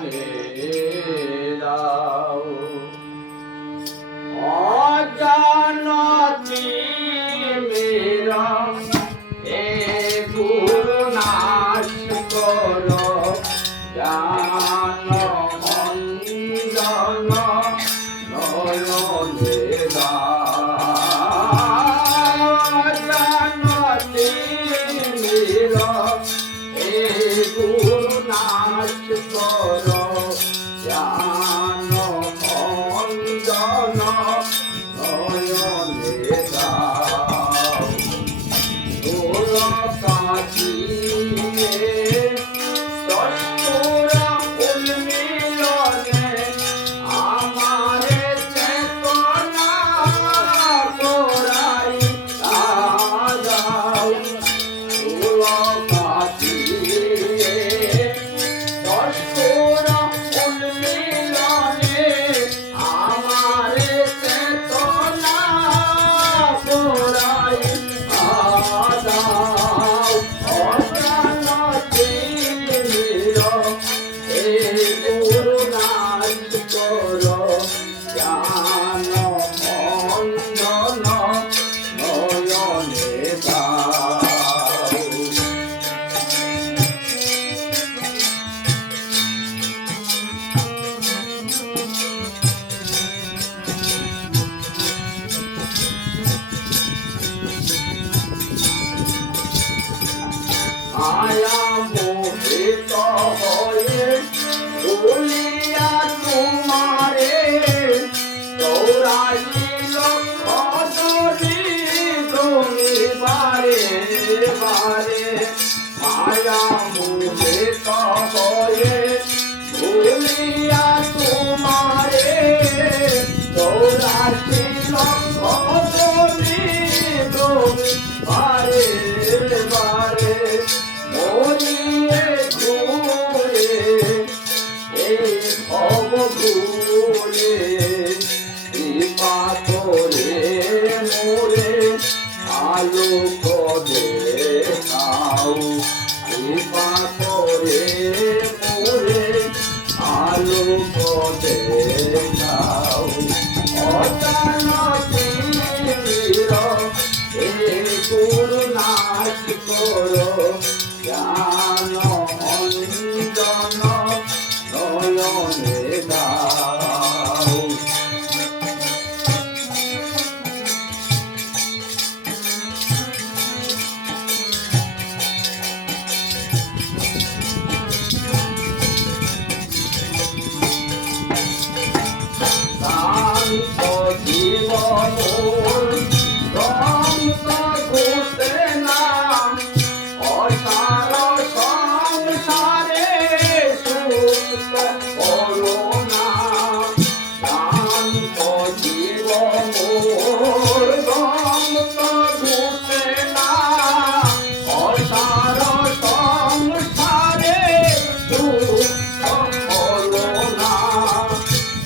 প্রাণে দাও অজানতি মেরা এ গুরু নাশ করো জান অঞ্জন নয়নে দাও জানতি মেরা এ গুরু নাশ করো জান অঞ্জন নয়নে দাও দোল কাটিয়ে দশপুরা উন্মিলনে আমারে চেতনা করাই দাও দোল কাটিয়ে দশপুরা উন্মিলনে আমারে চেতনা করাই দাও অজানতি মেরা এ গুরু নাশ করো জান অঞ্জন নয়নে দাও মায়া মোহিত হয়ে ভুলিয়া তোমারে চৌরাশি লক্ষ ধরি তুমি বারে বারে মায়া মোহিত হয়ে ভুলিয়া তোমারে চৌরাশি লক্ষ ধরি তুমি বারে বারে মরিয়ে ঘুরে এই ভব ঘুরে কৃপা করে মোরে আলোক দেখাও কৃপা করে মোরে আলোক দেখাও অজানতি মেরা এ গুরু নাশ করো জান অঞ্জন নয়নে দাও শান্ত জীবন রঙ্গ ঘুরতে না অসার সংসারে সুখ করোনা শান্ত জীবন রঙ্গ ঘুরতে না অসার সংসারে সুখ করোনা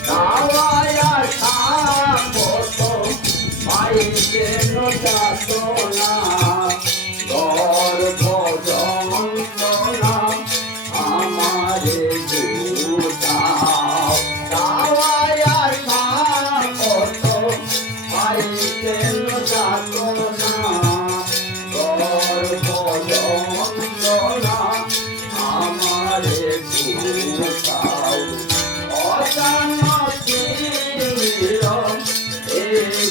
দাওয়ায়া সাপত পাইতে যাতনা গর্ভ যন্ত্রণা আমারে দুটাও দাওয়ায়া সাপত পাইতে যাতনা গর্ভ যন্ত্রণা আমারে দুটাও অজানতি মেরা এ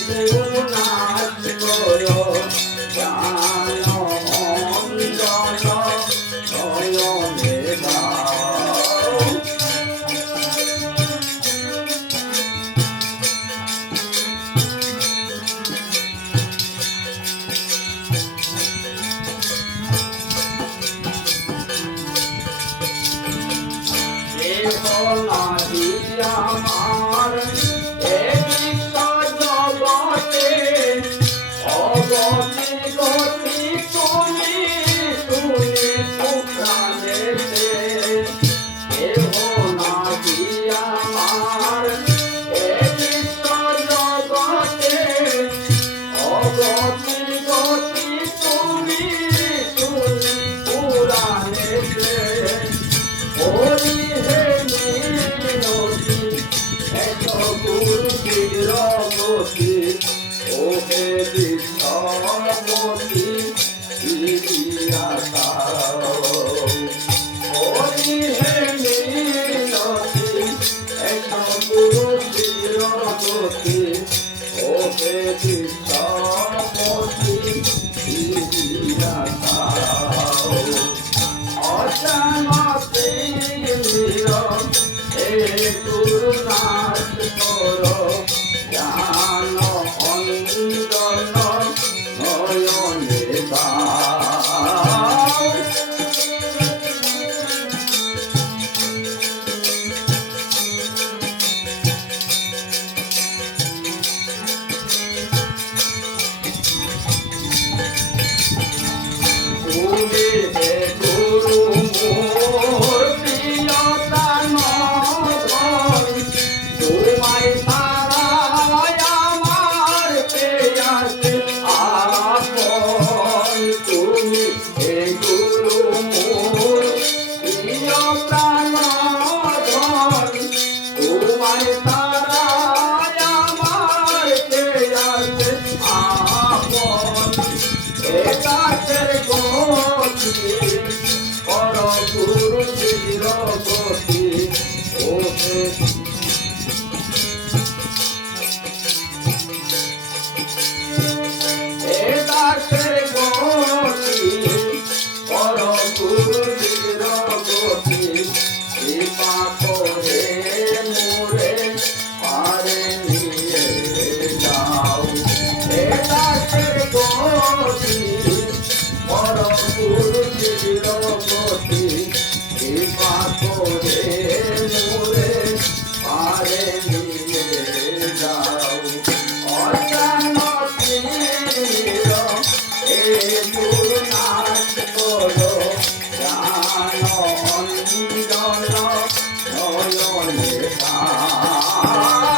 গুরু নাশ করো জান অঞ্জন নয়নে দাও নাহি আমার এ বিশ্ব জগতে অগতি গতি তুমি তুমি প্রাণেতে কেহ নাহি আমার এ বিশ্ব জগতে অগতি গতি তুমি তুমি পুরাণেতে হরি হে হে গুরুনাথ করো জ্ঞান অঞ্জন নয়নে দাও। তুমি হে গুরু মোর প্রিয়তম, তোমায় ছাড়াই আমার পেয়াসে আপন। তুমি হে গুরু মোর প্রিয় প্রাণধন, তোমায় ছাড়াই আমার পেয়াসে আপন। একাশের গতি পর গুরু চির গতি ওহে। একাশের গতি পর গুরু চির গতি কৃপা করে মোরে পারে নিয়ে যাও। একাশের গতি পর গুরু চির গতি কৃপা করে মোরে পারে নিয়ে যাও। অজান তীর হে গুরুনাথ করো জ্ঞান অঞ্জন নয়নে দাও।